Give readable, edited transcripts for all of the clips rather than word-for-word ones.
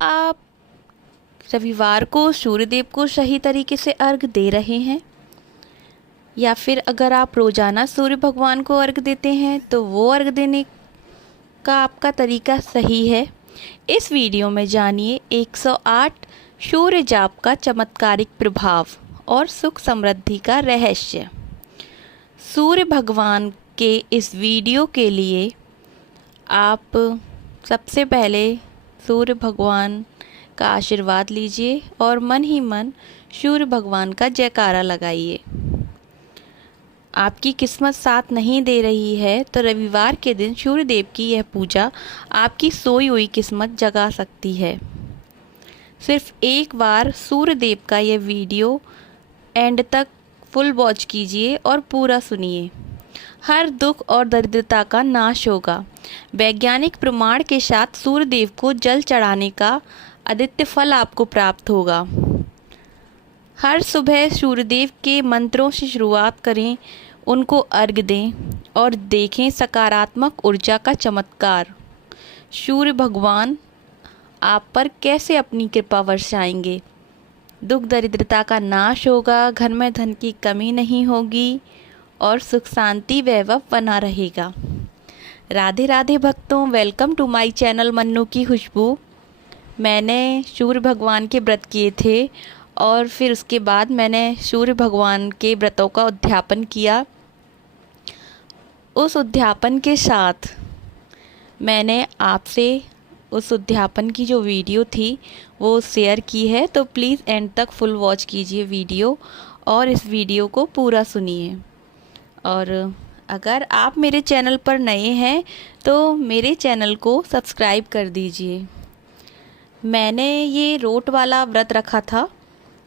आप रविवार को सूर्यदेव को सही तरीके से अर्घ दे रहे हैं, या फिर अगर आप रोज़ाना सूर्य भगवान को अर्घ देते हैं तो वो अर्घ देने का आपका तरीका सही है। इस वीडियो में जानिए 108 सूर्य जाप का चमत्कारिक प्रभाव और सुख समृद्धि का रहस्य। सूर्य भगवान के इस वीडियो के लिए आप सबसे पहले सूर्य भगवान का आशीर्वाद लीजिए और मन ही मन सूर्य भगवान का जयकारा लगाइए। आपकी किस्मत साथ नहीं दे रही है तो रविवार के दिन सूर्य देव की यह पूजा आपकी सोई हुई किस्मत जगा सकती है। सिर्फ एक बार सूर्य देव का यह वीडियो एंड तक फुल वॉच कीजिए और पूरा सुनिए। हर दुख और दरिद्रता का नाश होगा। वैज्ञानिक प्रमाण के साथ सूर्य देव को जल चढ़ाने का आदित्य फल आपको प्राप्त होगा। हर सुबह सूर्यदेव के मंत्रों से शुरुआत करें, उनको अर्घ दें और देखें सकारात्मक ऊर्जा का चमत्कार। सूर्य भगवान आप पर कैसे अपनी कृपा वर्षाएंगे। दुख दरिद्रता का नाश होगा, घर में धन की कमी नहीं होगी और सुख शांति वैभव बना रहेगा। राधे राधे भक्तों, welcome to my channel Mannu की खुशबू। मैंने सूर्य भगवान के व्रत किए थे और फिर उसके बाद मैंने सूर्य भगवान के व्रतों का उद्यापन किया। उस उद्यापन के साथ मैंने आपसे उस उद्यापन की जो वीडियो थी वो शेयर की है, तो प्लीज़ एंड तक फुल वॉच कीजिए वीडियो और इस वीडियो को पूरा सुनिए। और अगर आप मेरे चैनल पर नए हैं तो मेरे चैनल को सब्सक्राइब कर दीजिए। मैंने ये रोट वाला व्रत रखा था,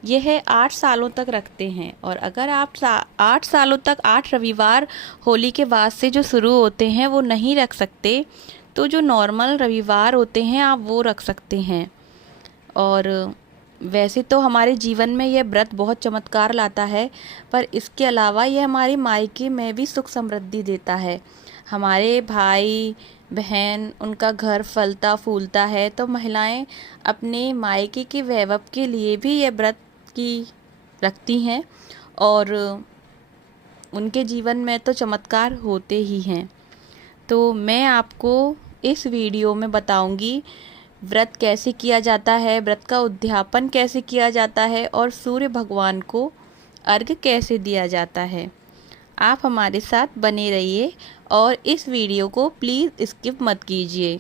यह 8 सालों तक रखते हैं। और अगर आप 8 सालों तक 8 रविवार होली के बाद से जो शुरू होते हैं वो नहीं रख सकते, तो जो नॉर्मल रविवार होते हैं आप वो रख सकते हैं। और वैसे तो हमारे जीवन में यह व्रत बहुत चमत्कार लाता है, पर इसके अलावा यह हमारे मायके में भी सुख समृद्धि देता है। हमारे भाई बहन उनका घर फलता फूलता है, तो महिलाएं अपने मायके के वैभव के लिए भी यह व्रत की रखती हैं और उनके जीवन में तो चमत्कार होते ही हैं। तो मैं आपको इस वीडियो में बताऊंगी व्रत कैसे किया जाता है, व्रत का उद्यापन कैसे किया जाता है और सूर्य भगवान को अर्घ कैसे दिया जाता है। आप हमारे साथ बने रहिए और इस वीडियो को प्लीज़ स्किप मत कीजिए।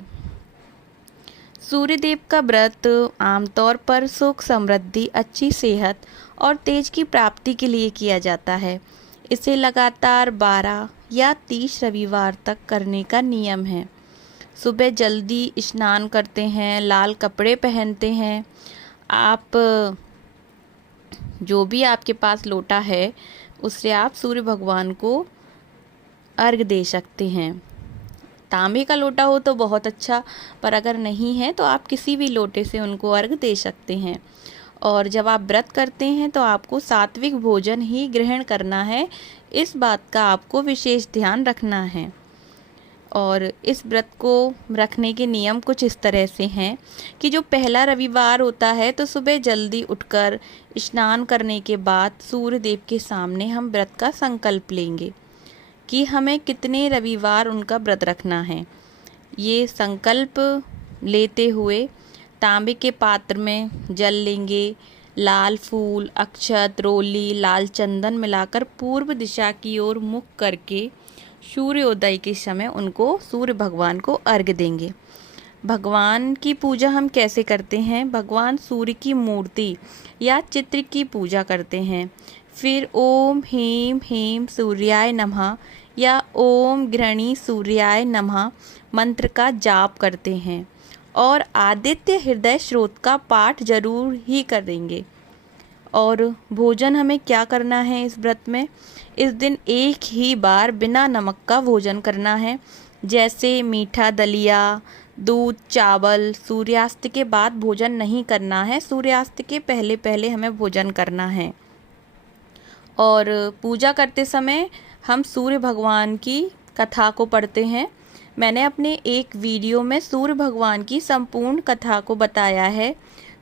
सूर्यदेव का व्रत आमतौर पर सुख समृद्धि, अच्छी सेहत और तेज की प्राप्ति के लिए किया जाता है। इसे लगातार 12 या 30 रविवार तक करने का नियम है। सुबह जल्दी स्नान करते हैं, लाल कपड़े पहनते हैं। आप जो भी आपके पास लोटा है उससे आप सूर्य भगवान को अर्घ दे सकते हैं। तांबे का लोटा हो तो बहुत अच्छा, पर अगर नहीं है तो आप किसी भी लोटे से उनको अर्घ दे सकते हैं। और जब आप व्रत करते हैं तो आपको सात्विक भोजन ही ग्रहण करना है, इस बात का आपको विशेष ध्यान रखना है। और इस व्रत को रखने के नियम कुछ इस तरह से हैं कि जो पहला रविवार होता है तो सुबह जल्दी उठकर स्नान करने के बाद सूर्य देव के सामने हम व्रत का संकल्प लेंगे कि हमें कितने रविवार उनका व्रत रखना है। ये संकल्प लेते हुए तांबे के पात्र में जल लेंगे, लाल फूल, अक्षत, रोली, लाल चंदन मिलाकर पूर्व दिशा की ओर मुख करके सूर्योदय के समय उनको सूर्य भगवान को अर्घ देंगे। भगवान की पूजा हम कैसे करते हैं? भगवान सूर्य की मूर्ति या चित्र की पूजा करते हैं। फिर ओम ह्रीं ह्रीं सूर्याय नमः या ओम गृणी सूर्याय नमः मंत्र का जाप करते हैं और आदित्य हृदय स्रोत का पाठ जरूर ही करेंगे। और भोजन हमें क्या करना है इस व्रत में? इस दिन एक ही बार बिना नमक का भोजन करना है, जैसे मीठा दलिया, दूध, चावल। सूर्यास्त के बाद भोजन नहीं करना है, सूर्यास्त के पहले पहले हमें भोजन करना है। और पूजा करते समय हम सूर्य भगवान की कथा को पढ़ते हैं। मैंने अपने एक वीडियो में सूर्य भगवान की संपूर्ण कथा को बताया है,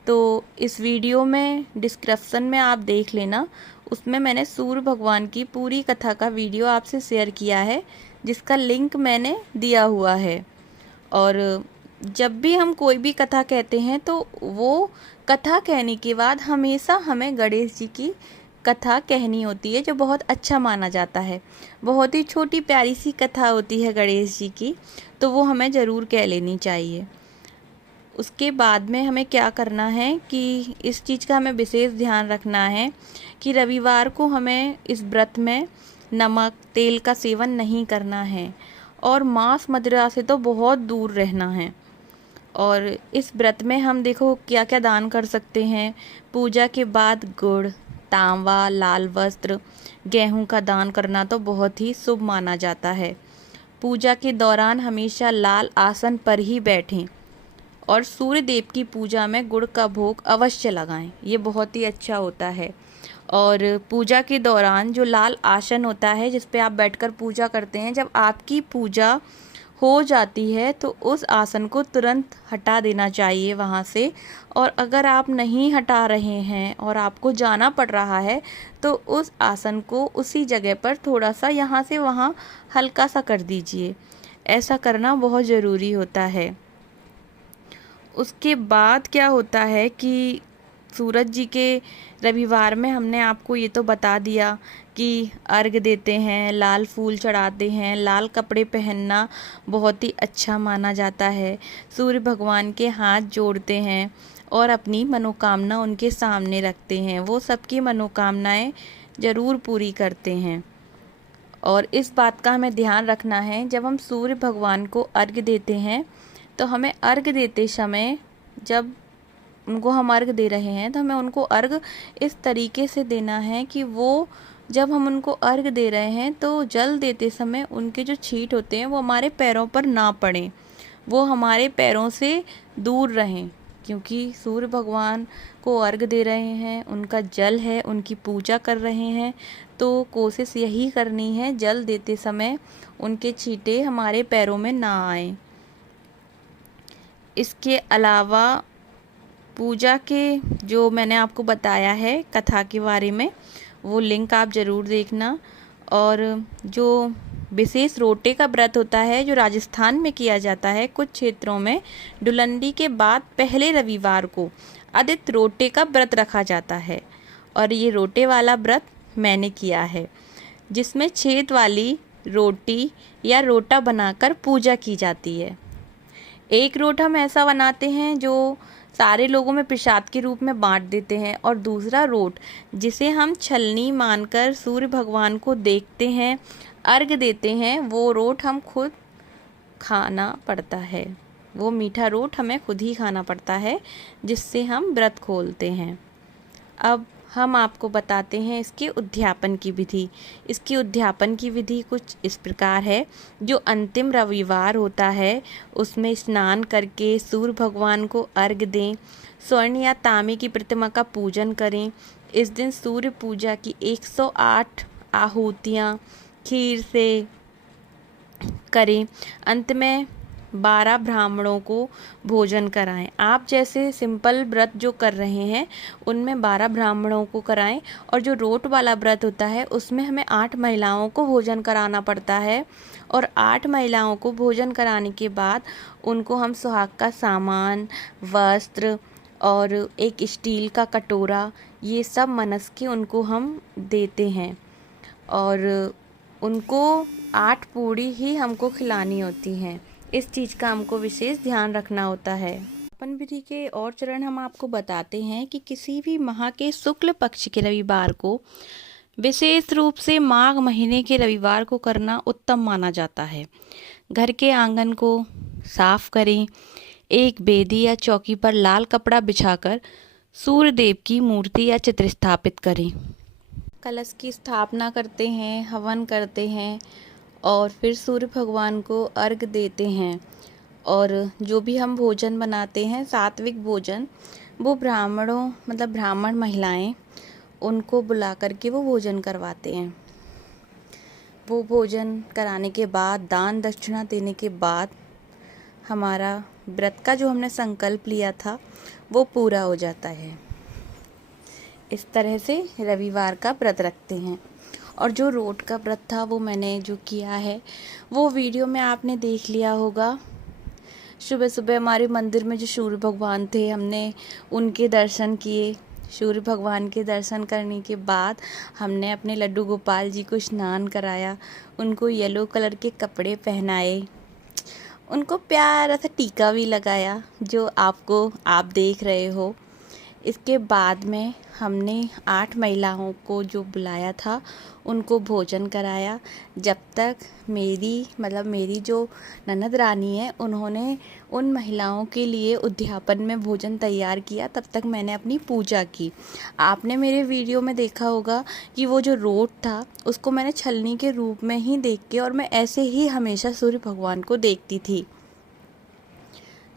तो इस वीडियो में डिस्क्रिप्शन में आप देख लेना, उसमें मैंने सूर्य भगवान की पूरी कथा का वीडियो आपसे शेयर किया है, जिसका लिंक मैंने दिया हुआ है। और जब भी हम कोई भी कथा कहते हैं तो वो कथा कहने के बाद हमेशा हमें गणेश जी की कथा कहनी होती है, जो बहुत अच्छा माना जाता है। बहुत ही छोटी प्यारी सी कथा होती है गणेश जी की, तो वो हमें ज़रूर कह लेनी चाहिए। उसके बाद में हमें क्या करना है कि इस चीज़ का हमें विशेष ध्यान रखना है कि रविवार को हमें इस व्रत में नमक तेल का सेवन नहीं करना है और मांस मदिरा से तो बहुत दूर रहना है। और इस व्रत में हम देखो क्या क्या दान कर सकते हैं। पूजा के बाद गुड़, तांबा, लाल वस्त्र, गेहूं का दान करना तो बहुत ही शुभ माना जाता है। पूजा के दौरान हमेशा लाल आसन पर ही बैठें और सूर्य देव की पूजा में गुड़ का भोग अवश्य लगाएं, ये बहुत ही अच्छा होता है। और पूजा के दौरान जो लाल आसन होता है जिस पे आप बैठकर पूजा करते हैं, जब आपकी पूजा हो जाती है तो उस आसन को तुरंत हटा देना चाहिए वहाँ से। और अगर आप नहीं हटा रहे हैं और आपको जाना पड़ रहा है तो उस आसन को उसी जगह पर थोड़ा सा यहाँ से वहाँ हल्का सा कर दीजिए। ऐसा करना बहुत ज़रूरी होता है। उसके बाद क्या होता है कि सूरज जी के रविवार में हमने आपको ये तो बता दिया कि अर्घ देते हैं, लाल फूल चढ़ाते हैं, लाल कपड़े पहनना बहुत ही अच्छा माना जाता है। सूर्य भगवान के हाथ जोड़ते हैं और अपनी मनोकामना उनके सामने रखते हैं, वो सबकी मनोकामनाएं ज़रूर पूरी करते हैं। और इस बात का हमें ध्यान रखना है, जब हम सूर्य भगवान को अर्घ देते हैं तो हमें अर्घ देते समय, जब उनको हम अर्घ दे रहे हैं तो हमें उनको अर्घ इस तरीके से देना है कि वो, जब हम उनको अर्घ दे रहे हैं तो जल देते समय उनके जो छींट होते हैं वो हमारे पैरों पर ना पड़ें, वो हमारे पैरों से दूर रहें। क्योंकि सूर्य भगवान को अर्घ दे रहे हैं, उनका जल है, उनकी पूजा कर रहे हैं, तो कोशिश यही करनी है जल देते समय उनके छींटे हमारे पैरों में ना आए। इसके अलावा पूजा के जो मैंने आपको बताया है कथा के बारे में, वो लिंक आप ज़रूर देखना। और जो विशेष रोटे का व्रत होता है जो राजस्थान में किया जाता है, कुछ क्षेत्रों में धुलंडी के बाद पहले रविवार को आदित्य रोटे का व्रत रखा जाता है। और ये रोटे वाला व्रत मैंने किया है, जिसमें छेद वाली रोटी या रोटा बनाकर पूजा की जाती है। एक रोट हम ऐसा बनाते हैं जो सारे लोगों में प्रसाद के रूप में बांट देते हैं, और दूसरा रोट जिसे हम छलनी मानकर सूर्य भगवान को देखते हैं, अर्घ देते हैं, वो रोट हम खुद खाना पड़ता है। वो मीठा रोट हमें खुद ही खाना पड़ता है, जिससे हम व्रत खोलते हैं। अब हम आपको बताते हैं इसके उद्यापन की विधि। इसकी उद्यापन की विधि कुछ इस प्रकार है। जो अंतिम रविवार होता है उसमें स्नान करके सूर्य भगवान को अर्घ दें, स्वर्ण या तांबे की प्रतिमा का पूजन करें। इस दिन सूर्य पूजा की 108 आहुतियाँ खीर से करें। अंत में 12 ब्राह्मणों को भोजन कराएं। आप जैसे सिंपल व्रत जो कर रहे हैं उनमें 12 ब्राह्मणों को कराएं, और जो रोट वाला व्रत होता है उसमें हमें 8 महिलाओं को भोजन कराना पड़ता है। और 8 महिलाओं को भोजन कराने के बाद उनको हम सुहाग का सामान, वस्त्र और एक स्टील का कटोरा, ये सब मनस के उनको हम देते हैं। और उनको 8 पूड़ी ही हमको खिलानी होती हैं। इस चीज़ का हमको विशेष ध्यान रखना होता है। अपन विधि के और चरण हम आपको बताते हैं कि किसी भी माह के शुक्ल पक्ष के रविवार को, विशेष रूप से माघ महीने के रविवार को करना उत्तम माना जाता है। घर के आंगन को साफ करें। एक बेदी या चौकी पर लाल कपड़ा बिछाकर सूर्य देव की मूर्ति या चित्र स्थापित करें। कलश की स्थापना करते हैं, हवन करते हैं और फिर सूर्य भगवान को अर्घ देते हैं। और जो भी हम भोजन बनाते हैं, सात्विक भोजन, वो ब्राह्मणों मतलब ब्राह्मण महिलाएं, उनको बुला करके वो भोजन करवाते हैं। वो भोजन कराने के बाद, दान दक्षिणा देने के बाद हमारा व्रत का जो हमने संकल्प लिया था वो पूरा हो जाता है। इस तरह से रविवार का व्रत रखते हैं। और जो रोट का व्रत था वो मैंने जो किया है वो वीडियो में आपने देख लिया होगा। सुबह सुबह हमारे मंदिर में जो सूर्य भगवान थे, हमने उनके दर्शन किए। सूर्य भगवान के दर्शन करने के बाद हमने अपने लड्डू गोपाल जी को स्नान कराया, उनको येलो कलर के कपड़े पहनाए, उनको प्यारा सा टीका भी लगाया जो आप देख रहे हो। इसके बाद में हमने 8 महिलाओं को जो बुलाया था उनको भोजन कराया। जब तक मेरी जो ननद रानी है उन्होंने उन महिलाओं के लिए उद्यापन में भोजन तैयार किया, तब तक मैंने अपनी पूजा की। आपने मेरे वीडियो में देखा होगा कि वो जो रोट था उसको मैंने छलनी के रूप में ही देख के, और मैं ऐसे ही हमेशा सूर्य भगवान को देखती थी।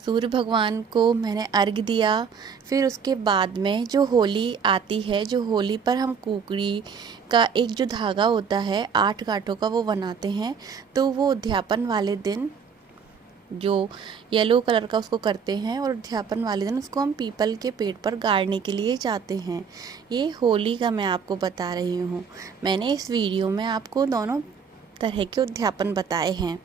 सूर्य भगवान को मैंने अर्घ दिया। फिर उसके बाद में जो होली आती है, जो होली पर हम कुकड़ी का एक जो धागा होता है 8 कांटों का वो बनाते हैं, तो वो उद्यापन वाले दिन जो येलो कलर का उसको करते हैं और उद्यापन वाले दिन उसको हम पीपल के पेड़ पर गाड़ने के लिए जाते हैं। ये होली का मैं आपको बता रही हूँ। मैंने इस वीडियो में आपको दोनों तरह के उद्यापन बताए हैं।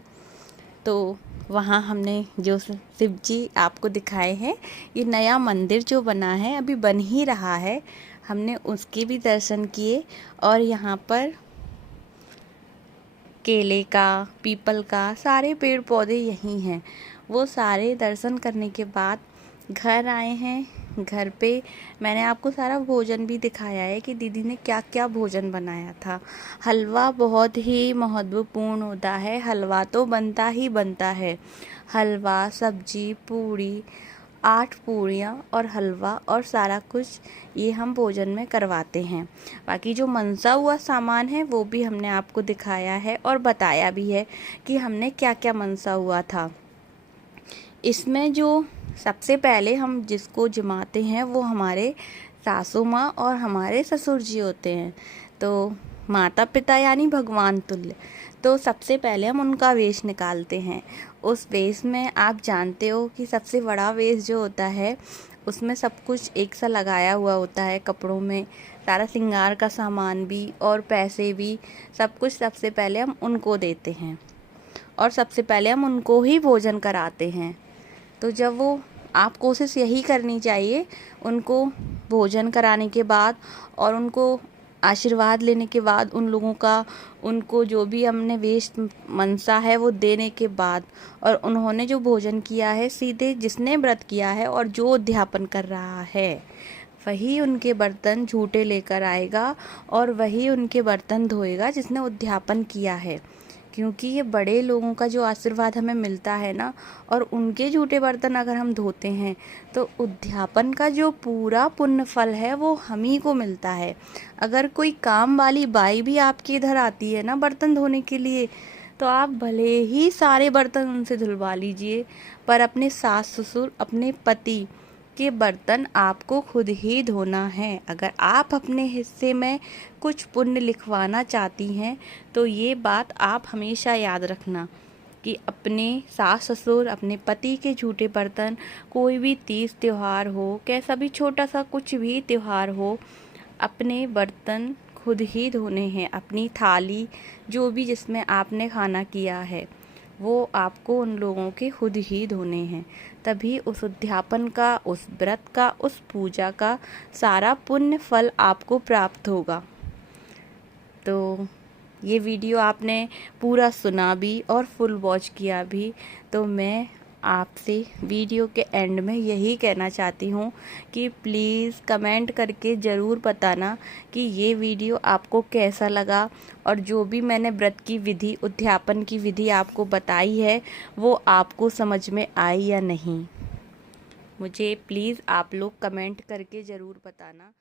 तो वहाँ हमने जो शिव जी आपको दिखाए हैं, ये नया मंदिर जो बना है अभी बन ही रहा है, हमने उसके भी दर्शन किए। और यहाँ पर केले का, पीपल का, सारे पेड़ पौधे यहीं हैं। वो सारे दर्शन करने के बाद घर आए हैं। घर पे मैंने आपको सारा भोजन भी दिखाया है कि दीदी ने क्या क्या भोजन बनाया था। हलवा बहुत ही महत्वपूर्ण होता है, हलवा तो बनता ही बनता है। हलवा, सब्जी, पूड़ी, 8 पूड़ियाँ और हलवा और सारा कुछ ये हम भोजन में करवाते हैं। बाकी जो मनसा हुआ सामान है वो भी हमने आपको दिखाया है और बताया भी है कि हमने क्या क्या मनसा हुआ था। इसमें जो सबसे पहले हम जिसको जिमाते हैं वो हमारे सासू माँ और हमारे ससुर जी होते हैं, तो माता पिता यानी भगवान तुल्य। तो सबसे पहले हम उनका वेश निकालते हैं। उस वेश में आप जानते हो कि सबसे बड़ा वेश जो होता है उसमें सब कुछ एक सा लगाया हुआ होता है, कपड़ों में सारा श्रृंगार का सामान भी और पैसे भी, सब कुछ सबसे पहले हम उनको देते हैं और सबसे पहले हम उनको ही भोजन कराते हैं। तो जब वो आप कोशिश यही करनी चाहिए उनको भोजन कराने के बाद और उनको आशीर्वाद लेने के बाद, उन लोगों का उनको जो भी हमने वेश मनसा है वो देने के बाद, और उन्होंने जो भोजन किया है सीधे जिसने व्रत किया है और जो उद्यापन कर रहा है वही उनके बर्तन झूठे लेकर आएगा और वही उनके बर्तन धोएगा जिसने उद्यापन किया है। क्योंकि ये बड़े लोगों का जो आशीर्वाद हमें मिलता है ना, और उनके झूठे बर्तन अगर हम धोते हैं तो उद्यापन का जो पूरा पुण्य फल है वो हम ही को मिलता है। अगर कोई काम वाली बाई भी आपके इधर आती है ना बर्तन धोने के लिए, तो आप भले ही सारे बर्तन उनसे धुलवा लीजिए, पर अपने सास ससुर, अपने पति के बर्तन आपको खुद ही धोना है। अगर आप अपने हिस्से में कुछ पुण्य लिखवाना चाहती हैं तो ये बात आप हमेशा याद रखना कि अपने सास ससुर, अपने पति के झूठे बर्तन, कोई भी तीज त्यौहार हो, कैसा भी छोटा सा कुछ भी त्यौहार हो, अपने बर्तन खुद ही धोने हैं। अपनी थाली जो भी जिसमें आपने खाना किया है वो आपको उन लोगों के खुद ही धोने हैं। तभी उस उद्यापन का, उस व्रत का, उस पूजा का सारा पुण्य फल आपको प्राप्त होगा। तो ये वीडियो आपने पूरा सुना भी और फुल वॉच किया भी, तो मैं आपसे वीडियो के एंड में यही कहना चाहती हूँ कि प्लीज़ कमेंट करके ज़रूर बताना कि ये वीडियो आपको कैसा लगा, और जो भी मैंने व्रत की विधि, उद्यापन की विधि आपको बताई है वो आपको समझ में आई या नहीं। मुझे प्लीज़ आप लोग कमेंट करके ज़रूर बताना।